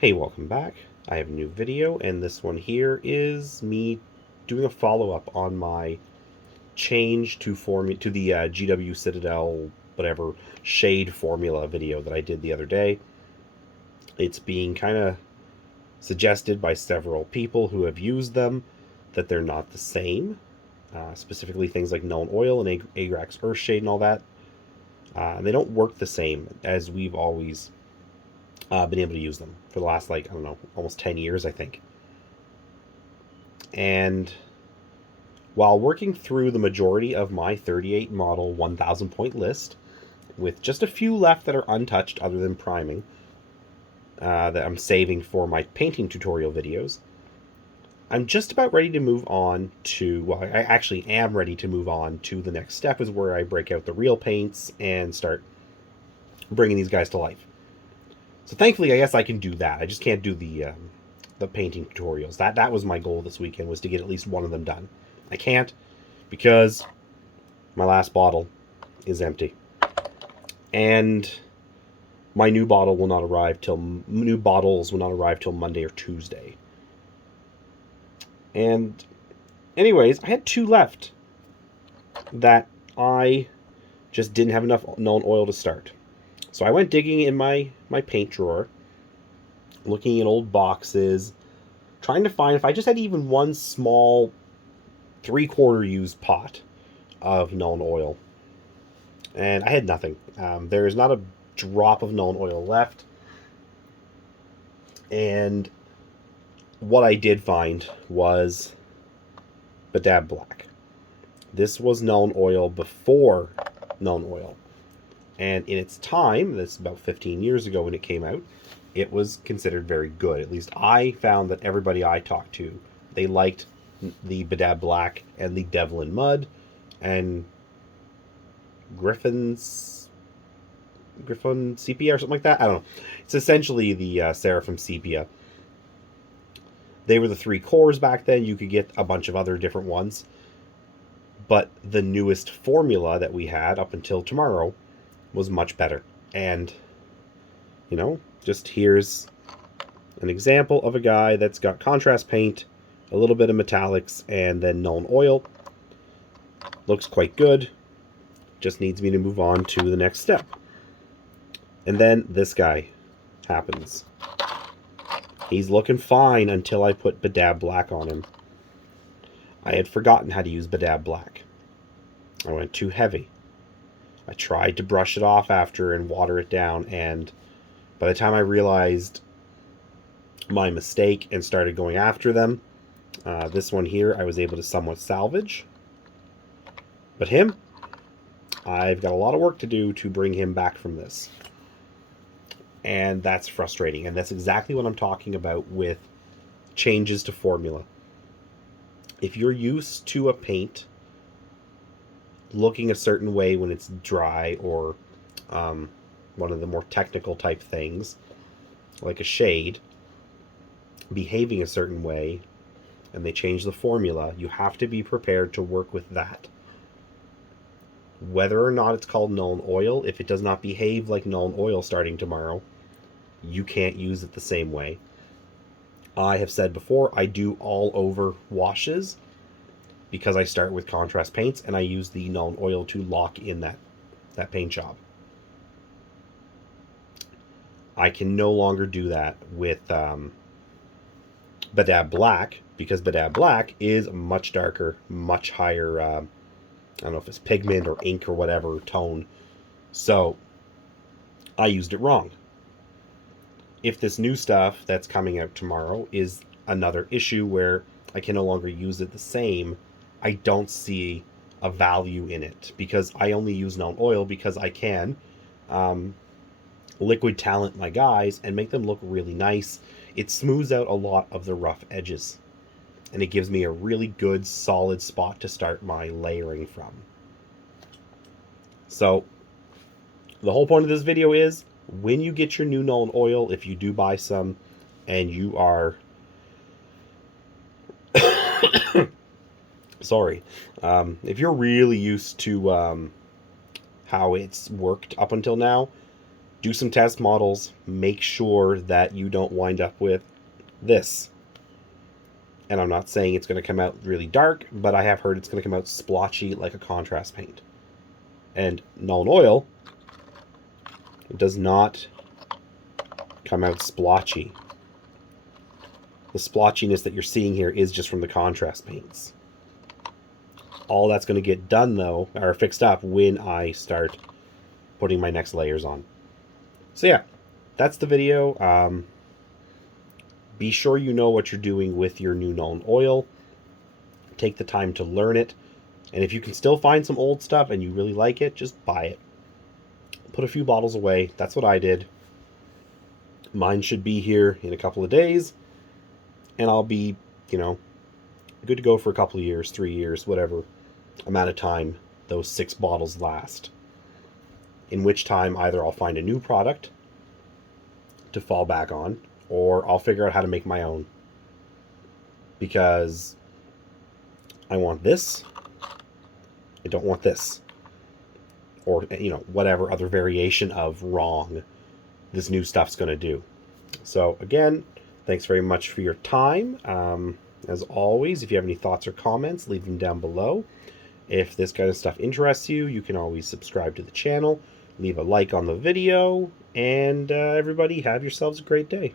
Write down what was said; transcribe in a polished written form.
Hey, welcome back. I have a new video, and this one here is me doing a follow-up on my change to the GW Citadel whatever shade formula video that I did the other day. It's being kind of suggested by several people who have used them that they're not the same. Specifically things like Nuln Oil and Agrax Earthshade and all that. They don't work the same as we've always been able to use them for the last, like, I don't know, almost 10 years, I think. And while working through the majority of my 38 model 1000 point list, with just a few left that are untouched other than priming, that I'm saving for my painting tutorial videos, I'm just about ready to move on to, well, I actually am ready to move on to the next step, is where I break out the real paints and start bringing these guys to life. So thankfully, I guess I can do that. I just can't do the painting tutorials. That was my goal this weekend, was to get at least one of them done. I can't because my last bottle is empty, and my new bottles will not arrive till Monday or Tuesday. And anyways, I had two left that I just didn't have enough Nuln Oil to start. So I went digging in my paint drawer, looking at old boxes, trying to find if I just had even one small 3/4 used pot of Nuln Oil. And I had nothing. There is not a drop of Nuln Oil left. And what I did find was Badab Black. This was Nuln Oil before Nuln Oil. And in its time, that's about 15 years ago when it came out, it was considered very good. At least I found that everybody I talked to, they liked the Badab Black and the Devlin Mud and Griffin Sepia or something like that. I don't know. It's essentially the Seraphim Sepia. They were the 3 cores back then. You could get a bunch of other different ones. But the newest formula that we had up until tomorrow was much better. And, you know, just here's an example of a guy that's got contrast paint, a little bit of metallics, and then Nuln Oil. Looks quite good. Just needs me to move on to the next step. And then this guy happens. He's looking fine until I put Badab Black on him. I had forgotten how to use Badab Black. I went too heavy. I tried to brush it off after and water it down, and by the time I realized my mistake and started going after them, this one here I was able to somewhat salvage. But him, I've got a lot of work to do to bring him back from this. And that's frustrating, and that's exactly what I'm talking about with changes to formula. If you're used to a paint looking a certain way when it's dry, or one of the more technical type things, like a shade, behaving a certain way, and they change the formula, you have to be prepared to work with that. Whether or not it's called Nuln Oil, if it does not behave like Nuln Oil starting tomorrow, you can't use it the same way. I have said before, I do all over washes because I start with contrast paints, and I use the Nuln Oil to lock in that paint job. I can no longer do that with Badab Black, because Badab Black is much darker, much higher, I don't know if it's pigment or ink or whatever tone. So I used it wrong. If this new stuff that's coming out tomorrow is another issue where I can no longer use it the same, I don't see a value in it, because I only use Nuln Oil because I can liquid talent my guys and make them look really nice. It smooths out a lot of the rough edges, and it gives me a really good solid spot to start my layering from. So the whole point of this video is, when you get your new Nuln Oil, if you do buy some and you are sorry, if you're really used to how it's worked up until now, Do some test models. Make sure that you don't wind up with this. And I'm not saying it's going to come out really dark, but I have heard it's going to come out splotchy like a contrast paint. And Nuln Oil does not come out splotchy. The splotchiness that you're seeing here is just from the contrast paints. All that's going to get done, though, or fixed up, when I start putting my next layers on. So yeah, that's the video. Be sure you know what you're doing with your new Nuln Oil. Take the time to learn it. And if you can still find some old stuff and you really like it, just buy it. Put a few bottles away. That's what I did. Mine should be here in a couple of days. And I'll be, good to go for a couple of years, 3 years, whatever amount of time those 6 bottles last. In which time either I'll find a new product to fall back on, or I'll figure out how to make my own. Because I want this. I don't want this. Or, whatever other variation of wrong this new stuff's going to do. So, again, thanks very much for your time. As always, if you have any thoughts or comments, leave them down below. If this kind of stuff interests you, you can always subscribe to the channel, leave a like on the video, and everybody have yourselves a great day.